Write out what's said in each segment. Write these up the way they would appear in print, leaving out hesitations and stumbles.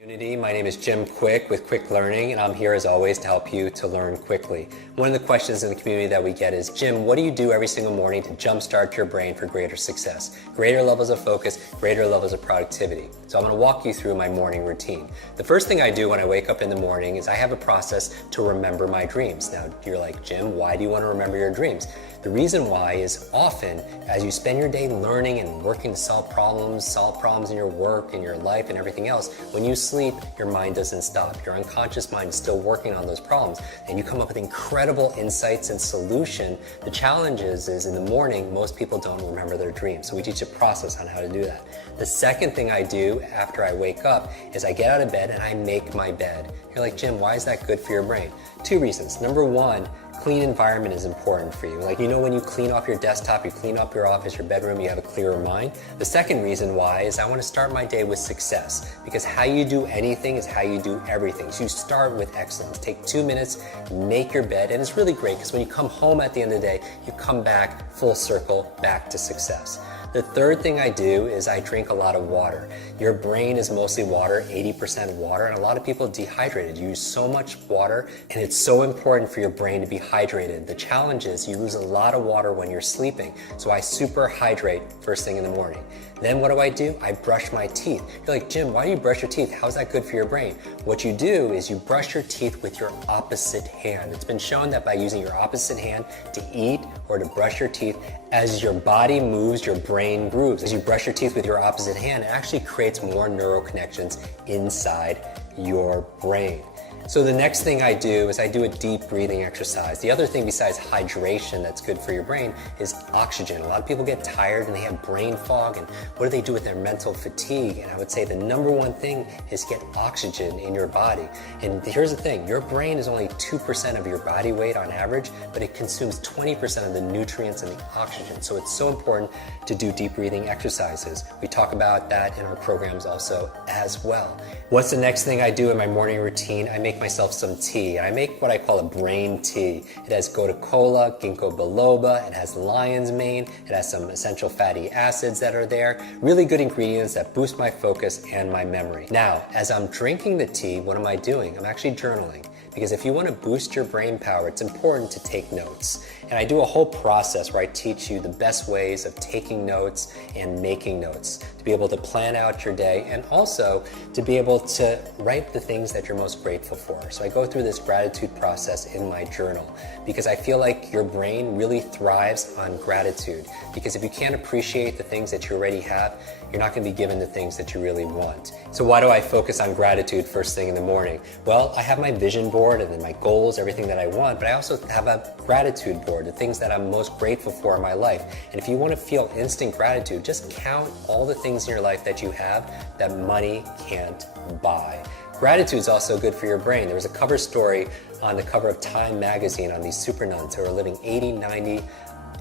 Community. My name is Jim Quick with Quick Learning, and I'm here as always to help you to learn quickly. One of the questions in the community that we get is, Jim, what do you do every single morning to jumpstart your brain for greater success, greater levels of focus, greater levels of productivity? So I'm going to walk you through my morning routine. The first thing I do when I wake up in the morning is I have a process to remember my dreams. Now you're like, Jim, why do you want to remember your dreams? The reason why is often as you spend your day learning and working to solve problems in your work, in your life, and everything else, when you sleep, your mind doesn't stop. Your unconscious mind is still working on those problems, and you come up with incredible insights and solution. The challenge is in the morning, most people don't remember their dreams, so we teach a process on how to do that. The second thing I do after I wake up is I get out of bed and I make my bed. You're like, Jim, why is that good for your brain? Two reasons. Number one, clean environment is important for you. Like, you know, when you clean off your desktop, you clean up your office, your bedroom, you have a clearer mind. The second reason why is I want to start my day with success, because how you do anything is how you do everything. So you start with excellence. Take 2 minutes, make your bed, and it's really great because when you come home at the end of the day, you come back full circle, back to success. The third thing I do is I drink a lot of water. Your brain is mostly water, 80% water, and a lot of people are dehydrated. You use so much water, and it's so important for your brain to be hydrated. The challenge is you lose a lot of water when you're sleeping, so I super hydrate first thing in the morning. Then what do? I brush my teeth. You're like, Jim, why do you brush your teeth? How's that good for your brain? What you do is you brush your teeth with your opposite hand. It's been shown that by using your opposite hand to eat or to brush your teeth, as your body moves, your brain grooves. As you brush your teeth with your opposite hand, it actually creates more neural connections inside your brain. So the next thing I do is I do a deep breathing exercise. The other thing besides hydration that's good for your brain is oxygen. A lot of people get tired and they have brain fog, and what do they do with their mental fatigue? And I would say the number one thing is get oxygen in your body. And here's the thing, your brain is only 2% of your body weight on average, but it consumes 20% of the nutrients and the oxygen. So it's so important to do deep breathing exercises. We talk about that in our programs also as well. What's the next thing I do in my morning routine? I make myself some tea. I make what I call a brain tea. It has gotu kola, ginkgo biloba, it has lion's mane, it has some essential fatty acids that are there. Really good ingredients that boost my focus and my memory. Now, as I'm drinking the tea, what am I doing? I'm actually journaling. Because if you want to boost your brain power, it's important to take notes. And I do a whole process where I teach you the best ways of taking notes and making notes to be able to plan out your day and also to be able to write the things that you're most grateful for. So I go through this gratitude process in my journal because I feel like your brain really thrives on gratitude. Because if you can't appreciate the things that you already have, you're not going to be given the things that you really want. So why do I focus on gratitude first thing in the morning? Well, I have my vision board and then my goals, everything that I want, but I also have a gratitude board, the things that I'm most grateful for in my life. And if you want to feel instant gratitude, just count all the things in your life that you have that money can't buy. Gratitude is also good for your brain. There was a cover story on the cover of Time magazine on these super nuns who are living 80, 90,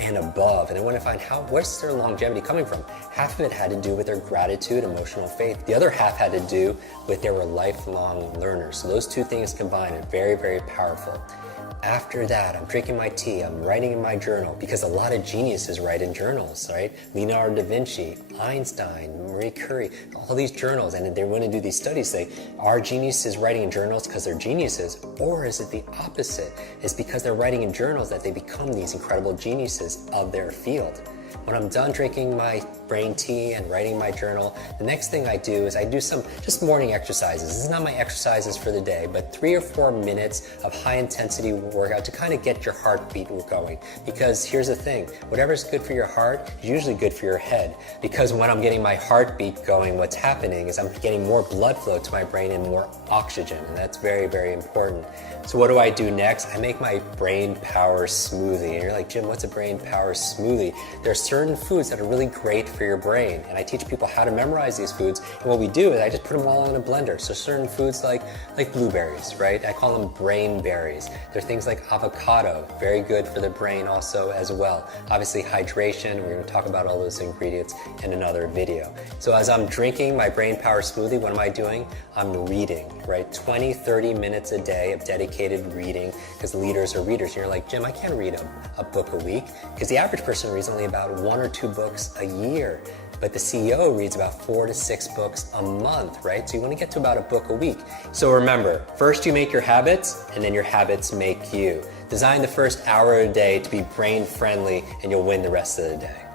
and above, and I want to find where's their longevity coming from. Half of it had to do with their gratitude, emotional faith. The other half had to do with they were lifelong learners. So those two things combined are very, very powerful. After that, I'm drinking my tea, I'm writing in my journal, because a lot of geniuses write in journals, right? Leonardo da Vinci, Einstein, Marie Curie, all these journals, and they want to do these studies, say, are geniuses writing in journals because they're geniuses, or is it the opposite? It's because they're writing in journals that they become these incredible geniuses of their field. When I'm done drinking my brain tea and writing my journal, the next thing I do is I do some just morning exercises. This is not my exercises for the day, but 3 or 4 minutes of high intensity workout to kind of get your heartbeat going. Because here's the thing, whatever's good for your heart is usually good for your head. Because when I'm getting my heartbeat going, what's happening is I'm getting more blood flow to my brain and more oxygen, and that's very, very important. So what do I do next? I make my brain power smoothie. And you're like, Jim, what's a brain power smoothie? There are certain foods that are really great for your brain, and I teach people how to memorize these foods. And what we do is I just put them all in a blender. So certain foods like blueberries, right? I call them brain berries. There are things like avocado, very good for the brain also as well. Obviously hydration, we're going to talk about all those ingredients in another video. So as I'm drinking my brain power smoothie, what am I doing? I'm reading, right? 20, 30 minutes a day of dedicated reading, because leaders are readers. And you're like, Jim, I can't read a book a week, because the average person reads only about 1 or 2 books a year. but the CEO reads about 4 to 6 books a month, right? So you want to get to about a book a week. So remember, first you make your habits, and then your habits make you. Design the first hour a day to be brain friendly, and you'll win the rest of the day.